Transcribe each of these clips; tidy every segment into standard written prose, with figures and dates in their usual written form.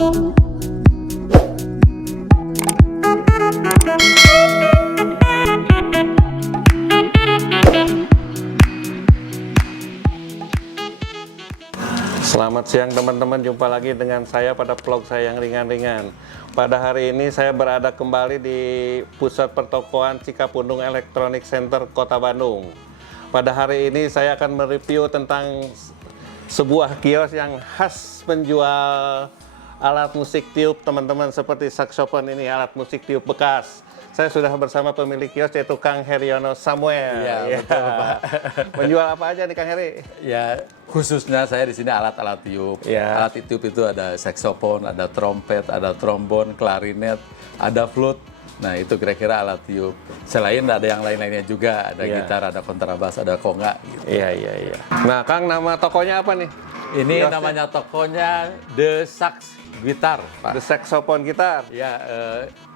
Selamat siang teman-teman, jumpa lagi dengan saya pada vlog saya yang ringan-ringan. Pada hari ini saya berada kembali di pusat pertokoan Cikapundung Electronic Center Kota Bandung. Pada hari ini saya akan mereview tentang sebuah kios yang khas penjual alat musik tiup teman-teman, seperti saksofon ini, alat musik tiup bekas. Saya sudah bersama pemilik kios, yaitu Kang Heriono Samuel. Iya, betul, Pak. Menjual apa aja nih Kang Heri? Ya, khususnya saya di sini alat-alat tiup. Ya. Alat tiup itu ada saksofon, ada trompet, ada trombon, klarinet, ada flute. Nah, itu kira-kira alat tiup. Selain ada yang lain-lainnya juga, ada gitar, ada kontrabas, ada konga gitu. Iya. Nah, Kang, nama tokonya apa nih? Ini Kiosnya? namanya tokonya The Sax Guitar, Pak. The Saxophone Gitar. Ya,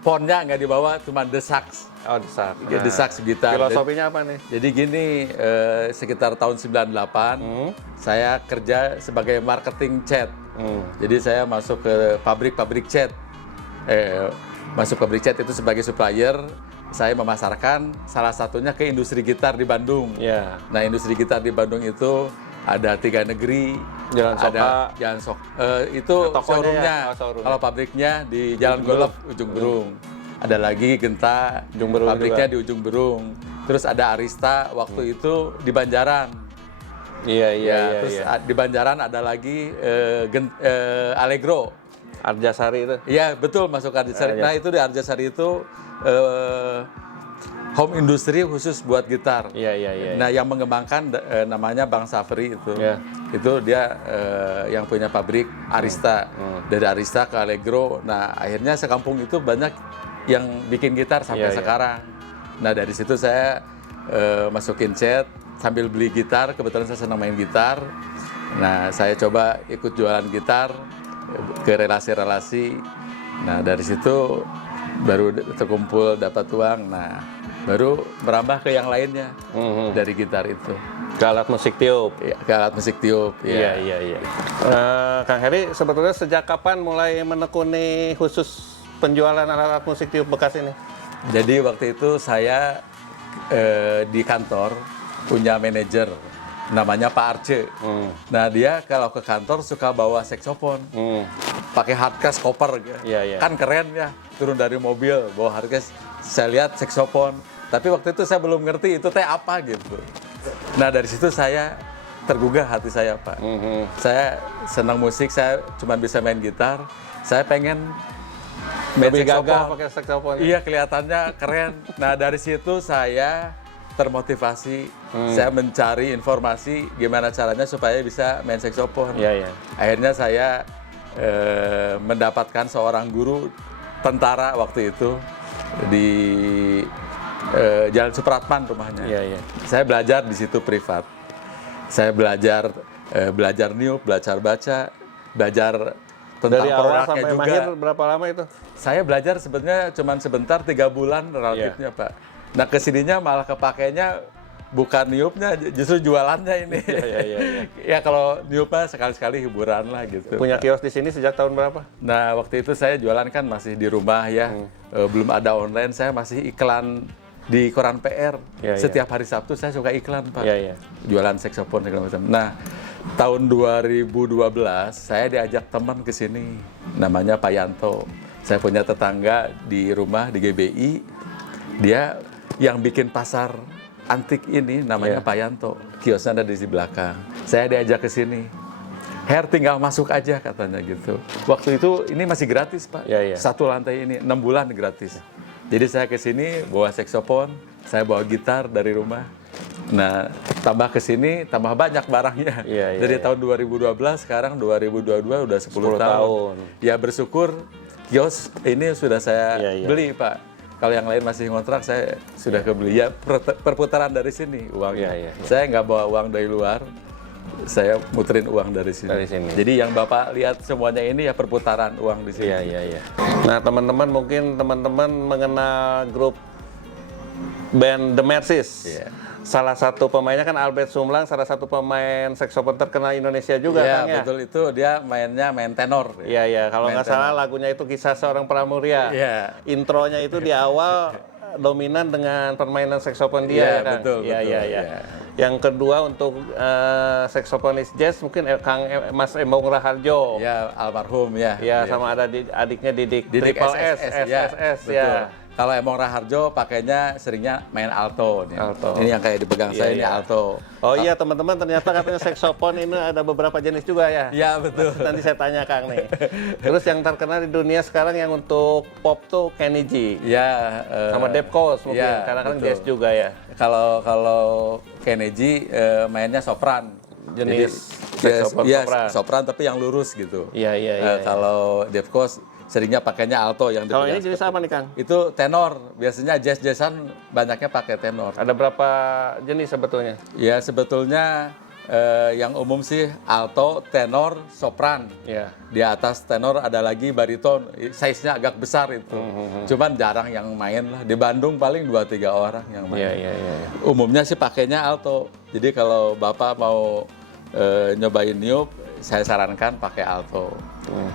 fontnya nggak dibawa, cuma The Sax. Oh, The Sax. The Sax Guitar. Filosofinya apa nih? Jadi gini, sekitar tahun 98, saya kerja sebagai marketing cat. Jadi saya masuk ke pabrik-pabrik cat. Masuk pabrik cat itu sebagai supplier, saya memasarkan salah satunya ke industri gitar di Bandung. Ya. Nah, industri gitar di Bandung itu ada 3 negeri. Jalan Soka. Ada Jalan Sok. Itu tokonya showroomnya. ya? Oh, showroom. Kalau pabriknya di Jalan Golf, Ujung Berung. Ada lagi Genta, Ujung Berung pabriknya juga. di Ujung Berung. Terus ada Arista, waktu itu di Banjaran. Iya. Terus di Banjaran ada lagi Allegro. Arjasari itu. Iya, betul, masuk Arjasari. Nah, itu di Arjasari itu home industry khusus buat gitar. Iya. Nah, yang mengembangkan namanya Bang Safri itu. Iya. Itu dia yang punya pabrik Arista. Dari Arista ke Allegro. Nah, akhirnya sekampung itu banyak yang bikin gitar sampai Iya. sekarang. Nah, dari situ saya masukin chat sambil beli gitar. Kebetulan saya senang main gitar. Nah, saya coba ikut jualan gitar ke relasi-relasi. Nah, dari situ baru terkumpul dapat uang. Nah, baru merambah ke yang lainnya dari gitar itu. Ke alat musik tiup. Ya, ke alat musik tiup. Ya. Iya. Kang Heri, sebetulnya sejak kapan mulai menekuni khusus penjualan alat musik tiup bekas ini? Jadi waktu itu saya di kantor punya manajer namanya Pak Arce. Nah, dia kalau ke kantor suka bawa saksofon. Pakai hardcase koper. Iya. Kan keren ya, turun dari mobil bawa hardcase. Saya lihat saksofon. Tapi waktu itu saya belum ngerti itu teh apa gitu. Nah, dari situ saya tergugah hati saya, Pak. Saya senang musik, saya cuma bisa main gitar. Saya pengen main Lebih saksofon. gagah pakai saksofon. Iya, kelihatannya keren. Nah, dari situ saya termotivasi. Saya mencari informasi gimana caranya supaya bisa main saksofon. Iya. Akhirnya saya mendapatkan seorang guru tentara waktu itu di Jalan Supratman rumahnya. Iya. Saya belajar di situ privat. Saya belajar niup, belajar baca, belajar tentang Dari awal produknya sampai juga. mahir berapa lama itu? Saya belajar sebenarnya cuma sebentar, 3 bulan relatifnya, Pak. Nah, kesininya malah kepakainya bukan niupnya, justru jualannya ini. Iya. Ya, kalau niupnya sekali-sekali hiburan lah gitu. Punya kios di sini sejak tahun berapa? Nah, waktu itu saya jualan kan masih di rumah ya. Belum ada online, saya masih iklan di koran PR. Iya. Setiap hari Sabtu saya suka iklan, Pak. Iya. Jualan saksofon segala macam. Nah, tahun 2012 saya diajak teman ke sini, namanya Pak Yanto. Saya punya tetangga di rumah di GBI. Dia yang bikin pasar antik ini namanya Pak Yanto. Kiosnya ada di belakang. Saya diajak ke sini. Her, tinggal masuk aja katanya gitu. Waktu itu ini masih gratis, Pak. Iya. Satu lantai ini 6 bulan gratis. Jadi saya ke sini bawa saksofon, saya bawa gitar dari rumah. Nah, tambah ke sini tambah banyak barangnya. Iya. Dari tahun 2012 sekarang 2022 udah 10 tahun. Ya, bersyukur kios ini sudah saya beli, Pak. Kalau yang lain masih ngontrak, saya sudah kebeli. Ya, perputaran dari sini uangnya. Saya nggak bawa uang dari luar, saya muterin uang dari sini. Jadi yang Bapak lihat semuanya ini ya perputaran uang di sini. Iya. Nah, teman-teman mungkin teman-teman mengenal grup band The Mercies. salah satu pemainnya kan Albert Sumlang, salah satu pemain saksofon terkenal Indonesia juga Iya, Kang ya. betul, itu dia main tenor. Iya iya, kalau Main nggak salah lagunya itu Kisah Seorang Pramuria. Iya. Intronya itu di awal dominan dengan permainan saksofon dia Iya, ya, Kang. betul, Iya betul, iya iya. iya. Yang kedua untuk saksofonis jazz mungkin Mas Embong Raharjo. Ya, almarhum ya. Ya, sama ada adiknya Didik Triple S, SSS ya. Betul. Kalau Emong Raharjo pakainya seringnya main alto nih. Alto. Ini yang kayak dipegang Iya, saya ini iya. alto. Oh iya teman-teman, ternyata katanya saksofon ini ada beberapa jenis juga ya. Iya, betul. Nanti saya tanya Kang nih. Terus yang terkenal di dunia sekarang yang untuk pop tuh Kenny G. Ya, Sama Dave Koz mungkin, iya, karena kan betul. jazz juga ya. Kalau Kennedy mainnya sopran. Jenis Jadi, saksofon iya, sopran. sopran tapi yang lurus gitu. Iya iya iya. Kalau Dave Koz seringnya pakainya alto yang Kalau ini dipegang jenis apa nih Kang? itu tenor. Biasanya jazz-jazzan banyaknya pakai tenor. Ada berapa jenis sebetulnya? Ya sebetulnya yang umum sih alto, tenor, sopran. Ya. Di atas tenor ada lagi bariton, size-nya agak besar itu. Cuman jarang yang main lah. Di Bandung paling 2-3 orang yang main. Iya iya iya. Umumnya sih pakainya alto. Jadi kalau Bapak mau nyobain niup, saya sarankan pakai alto.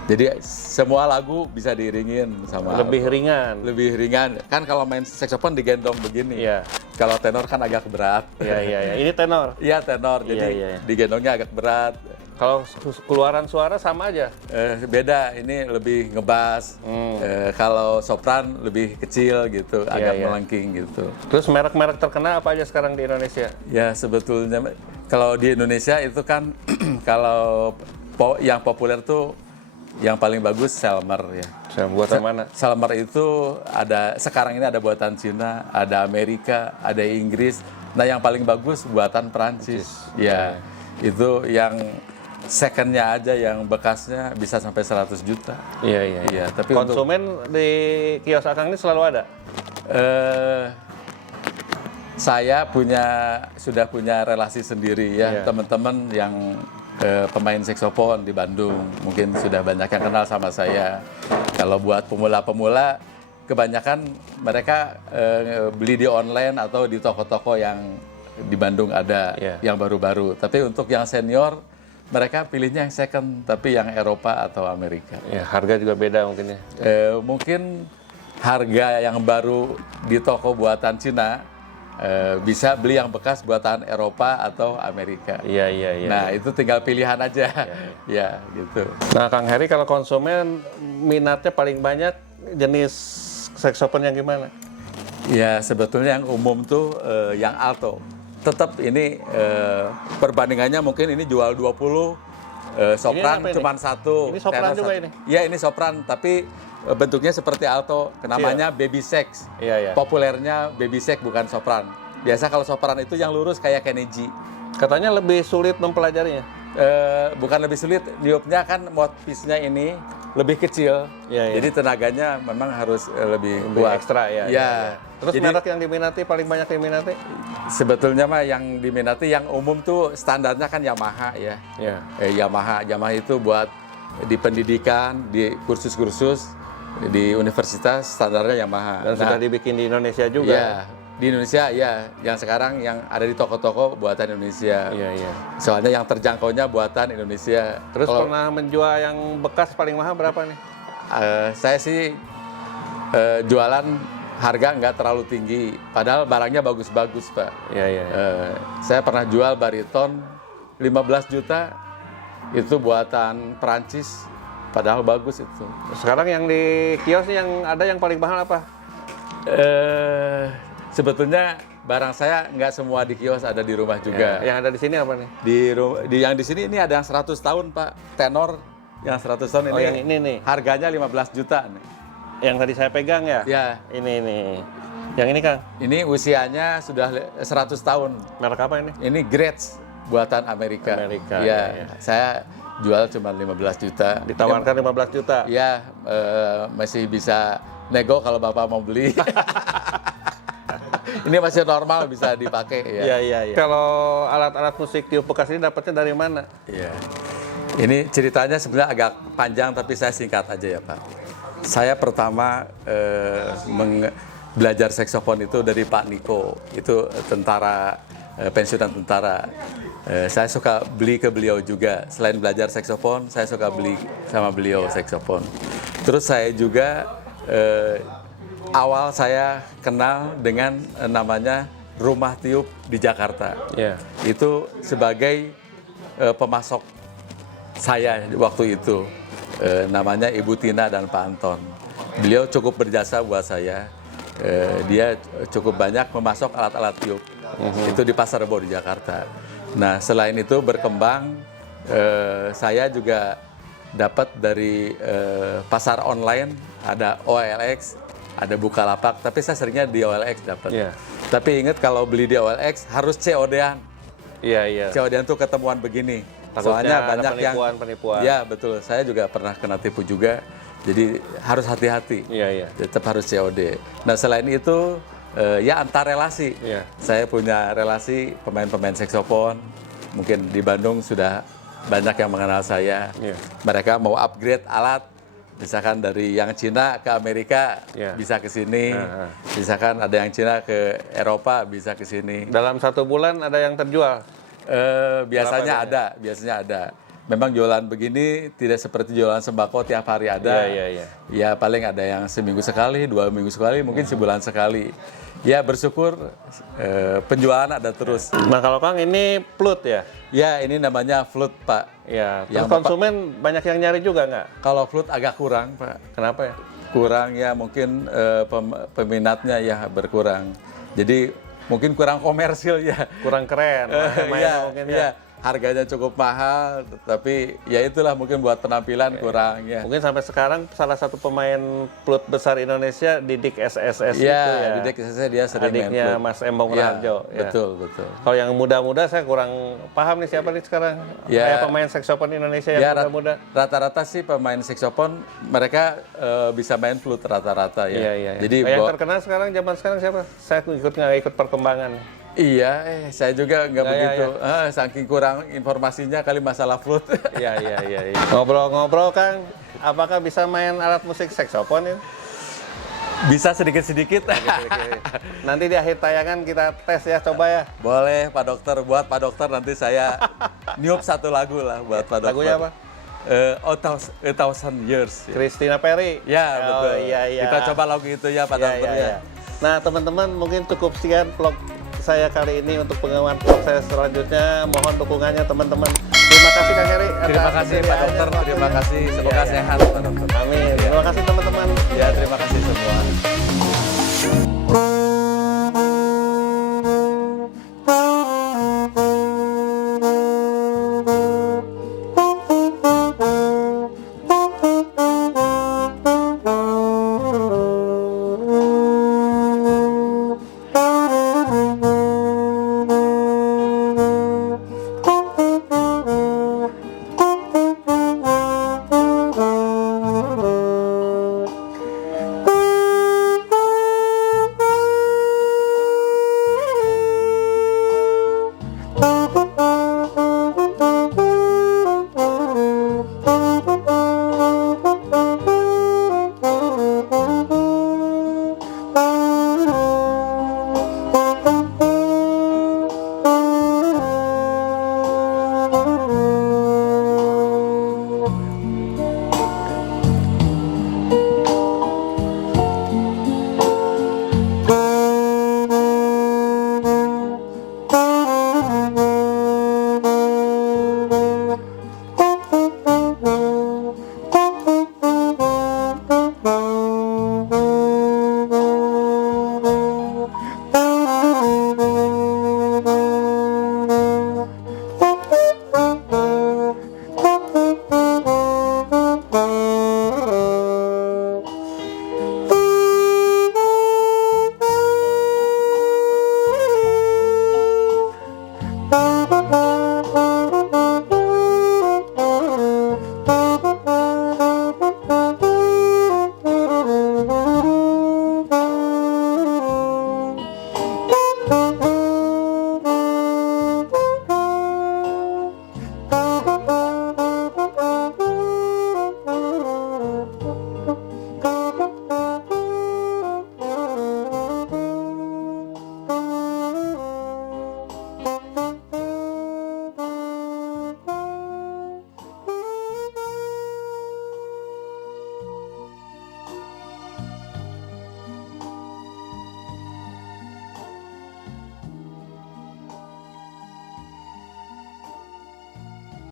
Jadi semua lagu bisa diiringin sama Lebih alto. ringan. Lebih ringan. Kan kalau main saksofon digendong begini. Iya. Kalau tenor kan agak berat. Iya iya iya. Ini tenor. Iya tenor, jadi Iya, iya. digendongnya agak berat. Kalau keluaran suara sama aja. Beda, ini lebih ngebas. Kalau sopran lebih kecil gitu, agak iya. melengking gitu. Terus merek-merek terkenal apa aja sekarang di Indonesia? Ya sebetulnya kalau di Indonesia itu kan kalau yang populer tuh yang paling bagus Selmer ya. Buatan mana? Selmer itu sekarang ini ada buatan Cina, ada Amerika, ada Inggris. Nah yang paling bagus buatan Perancis. Ya itu yang secondnya aja, yang bekasnya bisa sampai 100 juta. Iya iya. Iya, tapi untuk Konsumen di kios Akang ini selalu ada. saya sudah punya relasi sendiri ya, Iya. teman-teman yang pemain saksofon di Bandung mungkin sudah banyak yang kenal sama saya. Kalau buat pemula-pemula, kebanyakan mereka beli di online atau di toko-toko yang di Bandung ada, Iya. yang baru-baru. Tapi untuk yang senior, mereka pilihnya yang second, tapi yang Eropa atau Amerika. Ya, harga juga beda mungkin ya. Mungkin harga yang baru di toko buatan Cina bisa beli yang bekas buatan Eropa atau Amerika. Iya iya iya. Nah itu tinggal pilihan aja, ya gitu. Nah, Kang Heri, kalau konsumen minatnya paling banyak jenis saksofon yang gimana? Ya sebetulnya yang umum tuh yang alto. Tetap ini perbandingannya mungkin ini jual 20, sopran apa ini? cuma satu. Ini sopran tenor juga satu. ini? Iya ini sopran, tapi bentuknya seperti alto. Namanya baby sax. Iya iya. Populernya baby sax bukan sopran. Biasa kalau sopran itu yang lurus kayak Kennedy. Katanya lebih sulit mempelajarinya. Bukan lebih sulit, niupnya kan mouthpiece-nya ini lebih kecil. Iya, iya. Jadi tenaganya memang harus lebih Lebih kuat. ekstra ya. Iya. Terus Jadi, merek yang diminati paling banyak diminati? sebetulnya mah yang diminati yang umum tuh standarnya kan Yamaha ya. Ya. Yamaha itu buat di pendidikan, di kursus-kursus di universitas standarnya Yamaha. Dan sudah dibikin di Indonesia juga. Iya, di Indonesia ya. Yang sekarang yang ada di toko-toko buatan Indonesia. Iya iya. Soalnya yang terjangkaunya buatan Indonesia. Terus Kalau, pernah menjual yang bekas paling mahal berapa nih? saya sih jualan harga nggak terlalu tinggi, padahal barangnya bagus-bagus Pak. Iya iya. Saya pernah jual bariton 15 juta, itu buatan Perancis, padahal bagus itu. Sekarang yang di kios yang ada yang paling mahal apa? Sebetulnya barang saya nggak semua di kios, ada di rumah juga. Yang ada di sini apa nih? Yang di sini ini ada yang 100 tahun Pak, tenor yang 100 tahun ini. Oh, yang ini nih. Harganya 15 juta nih. Yang tadi saya pegang ya? Ya, Ini. Yang ini Kang, ini usianya sudah 100 tahun. merek apa ini? Ini Gretsch buatan Amerika. Amerika, Ya, ya. saya jual cuma 15 juta. Ditawarkan 15 juta. Ya, masih bisa nego kalau Bapak mau beli. Ini masih normal, bisa dipakai ya. Iya iya iya. Kalau alat-alat musik tiup bekas ini dapatnya dari mana? Iya. Ini ceritanya sebenarnya agak panjang, tapi saya singkat aja ya Pak. Saya pertama belajar saksofon itu dari Pak Niko. Itu tentara pensiunan tentara. Saya suka beli ke beliau juga. Selain belajar saksofon, saya suka beli sama beliau saksofon. Terus saya juga awal saya kenal dengan namanya Rumah Tiup di Jakarta. Ya. Itu sebagai pemasok saya waktu itu. Namanya Ibu Tina dan Pak Anton. Beliau cukup berjasa buat saya. Dia cukup banyak memasok alat-alat tiup. Itu di Pasar Rebo di Jakarta. Nah, selain itu berkembang, saya juga dapat dari pasar online, ada OLX, ada Bukalapak, tapi saya seringnya di OLX dapat. Iya. Tapi ingat kalau beli di OLX harus COD-an. Iya, iya. COD-an tuh ketemuan begini. Takutnya ada banyak yang penipuan. Ya, betul. Saya juga pernah kena tipu juga. Jadi harus hati-hati. Iya, iya. Tetap harus COD. Nah, selain itu ya antar relasi. Iya. Saya punya relasi pemain-pemain saksofon. Mungkin di Bandung sudah banyak yang mengenal saya. Iya. Mereka mau upgrade alat, misalkan dari yang Cina ke Amerika Iya. bisa ke sini. Nah. Misalkan ada yang Cina ke Eropa bisa ke sini. Dalam 1 bulan ada yang terjual. Biasanya Berapa ada. Memang jualan begini tidak seperti jualan sembako tiap hari ada. Iya. Ya paling ada yang seminggu sekali, 2 minggu sekali, mungkin sebulan sekali. Ya bersyukur penjualan ada terus. Nah, kalau Kang ini flute ya? Ya ini namanya flute Pak. Ya. Terus Yang konsumen banyak yang nyari juga nggak? Kalau flute agak kurang Pak. Kenapa ya? Kurang ya mungkin peminatnya ya berkurang. Jadi mungkin kurang komersil ya. Kurang keren. Mainnya mungkin ya. Iya. Harganya cukup mahal, tapi ya itulah mungkin buat penampilan kurang ya. Mungkin sampai sekarang salah satu pemain flute besar Indonesia Didik SSS itu Ya, ya. Didik SSS dia sering main Adiknya flute. Mas Embong Ya, Raharjo. Ya. betul. Kalau yang muda-muda saya kurang paham nih siapa nih sekarang. Ya. Kayak pemain saksofon Indonesia yang Ya, muda-muda. rata-rata sih pemain saksofon mereka bisa main flute rata-rata ya. Iya. Jadi yang terkenal sekarang zaman sekarang siapa? Saya nggak ikut perkembangan. iya, saya juga nggak Ya, begitu. Saking kurang informasinya kali masalah flute. Iya. Ngobrol-ngobrol Kang, apakah bisa main alat musik saksofon ya? Bisa sedikit-sedikit. Nanti di akhir tayangan kita tes ya, coba ya. Boleh Pak Dokter, buat Pak Dokter nanti saya niup satu lagu lah buat Pak Dokter. Lagunya apa? A Thousand Years. Christina Perry. Ya, betul. Iya. Kita coba lagu itu ya Pak Dokter ya. Nah, teman-teman mungkin cukup sekian vlog saya kali ini. Untuk pengembangan vlog saya selanjutnya mohon dukungannya teman-teman. Terima kasih Kang Heri. Terima kasih Pak Dokter, terima kasih. Semoga sehat Pak Dokter. Amin. Terima kasih teman-teman. Ya, terima kasih semua.